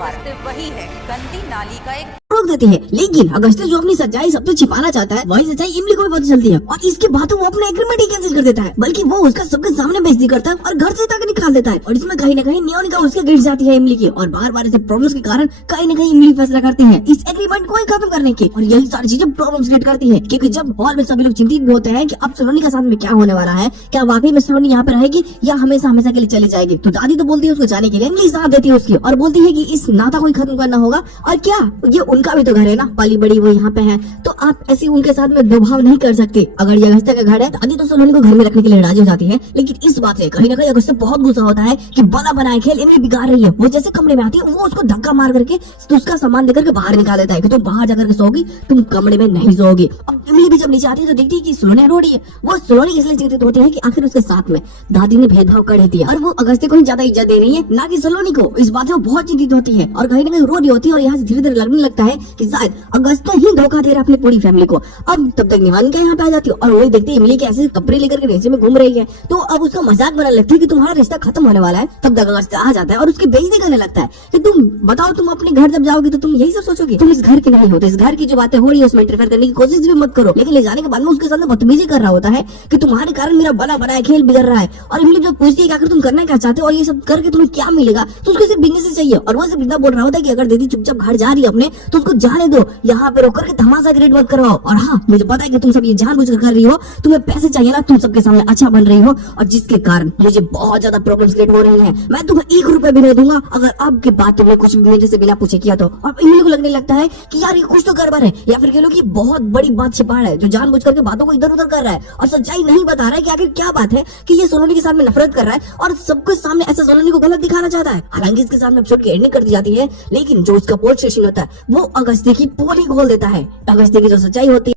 वास्तव वही है गंदी नाली का एक रोक देती है। लेकिन अगस्त्य जो अपनी सच्चाई सबसे छिपाना चाहता है, वही सच्चाई इमली को भी पता चलती है और इसके बाद वो अपना एग्रीमेंट ही कैंसिल कर देता है, बल्कि वो उसका सबके सामने बेइज्जती करता है और घर से तक निकाल देता है। और इसमें कहीं न कहीं नियोनिका उसके गिर जाती है इमली की, और बार बार ऐसे प्रॉब्लम्स के कारण कहीं न कहीं इमली फैसला करती है इस एग्रीमेंट को ही खत्म करने की। और यही सारी चीजें प्रॉब्लम्स क्रिएट करती है, क्योंकि जब हॉल में सभी लोग चिंतित भी होते हैं कि अब सलोनी के साथ में क्या होने वाला है, क्या वाकई में सलोनी यहाँ पे रहेगी या हमेशा हमेशा के लिए चली जाएगी। तो दादी तो बोलती है उसको जाने के लिए, इमली साथ देती है उसकी और बोलती है कि इस नाता को ही खत्म करना होगा। और क्या ये उनका भी तो घर है ना, पली बड़ी वो यहाँ पे है, तो आप ऐसे उनके साथ में दुर्भाव नहीं कर सकते। अगर ये अगस्त्य का घर है, दादी तो सलोनी को घर में रखने के लिए राजी हो जाती है। लेकिन इस बात से कहीं ना कहीं अगस्त्य बहुत गुस्सा होता है कि बना बनाए खेल इमली बिगाड़ रही है। वो जैसे कमरे में आती है, वो उसको धक्का मार करके उसका सामान देकर के बाहर निकाल देता है कि तुम बाहर जाकर के सोगी, तुम कमरे में नहीं सोगी। अब इमली भी जब नीचे आती है तो देखती है कि सलोनी रो रही है। वो सलोनी इसलिए चिंतित होती है कि आखिर उसके साथ में दादी ने भेदभाव कर दिया और वो अगस्त्य को ही ज्यादा इज्जत दे रही है, ना कि सलोनी को। इस बात से वो बहुत चिंतित होती है और कहीं ना कहीं रो रही होती है। और यहाँ से धीरे धीरे लगने लगता है कि शायद अगस्त्य ही धोखा दे रहा है अपनी पूरी फैमिली को। अब तब तक निहारिका यहाँ पे आ जाती है और वही देखती है इमली के ऐसे कपड़े लेकर के नीचे में घूम रही है। तो अब उसका मजाक बनाने लगती है कि तुम्हारा रिश्ता खत्म होने वाला है। तब तक अगस्त्य आ जाता है और उसकी बेइज्जती करने लगता है कि तुम बताओ, तुम अपने घर जब जाओगी तो तुम यही सब सोचोगी, तुम इस घर की नहीं होते, इस घर की जो बातें हो रही है उसमें इंटरफेयर करने की कोशिश भी मत करो। लेकिन ले जाने के बाद में उसके साथ बदतमीजी कर रहा होता है कि तुम्हारे कारण मेरा बना बनाया खेल बिगड़ रहा है। और इमली जब पूछती है कि आखिर तुम करना क्या चाहते हो और ये सब करके तुम्हें क्या मिलेगा, तो उसको सिर्फ बिजनेस ही चाहिए। और वो सिर्फ इतना बोल रहा होता है कि अगर दीदी चुपचाप घर जा रही है अपने, तो उसको जाने दो, यहाँ पे रोक करके धमासा क्रिएट मत करवाओ। और हाँ, मुझे पता है कि तुम सब ये जानबूझकर कर रही हो, तुम्हें पैसे चाहिए ना, तुम सबके सामने अच्छा बन रही हो, और जिसके कारण मुझे बहुत ज्यादा प्रॉब्लम्स क्रिएट हो रही हैं। मैं तुम्हें 1 रुपए भी नहीं दूंगा अगर अब के बाद तुमने कुछ मेरे से बिना पूछे किया तो। और इमली को लगने लगता है कि यार ये कुछ तो गड़बड़ है, या फिर कह लो कि बहुत बड़ी बात छिपा रहा है, जो जानबूझ करके बातों को इधर उधर कर रहा है और सच्चाई नहीं बता रहा है कि आखिर क्या बात है कि ये सलोनी के साथ में नफरत कर रहा है और सबके सामने ऐसा सलोनी को गलत दिखाना चाहता है। हालांकि इसके साथ में एपिसोड की एंडिंग कर दी जाती है, लेकिन जो उसका पोस्ट स्टेशन होता है वो अगस्त्य की पोल ही खोल देता है। अगस्त्य की जो सच्चाई होती है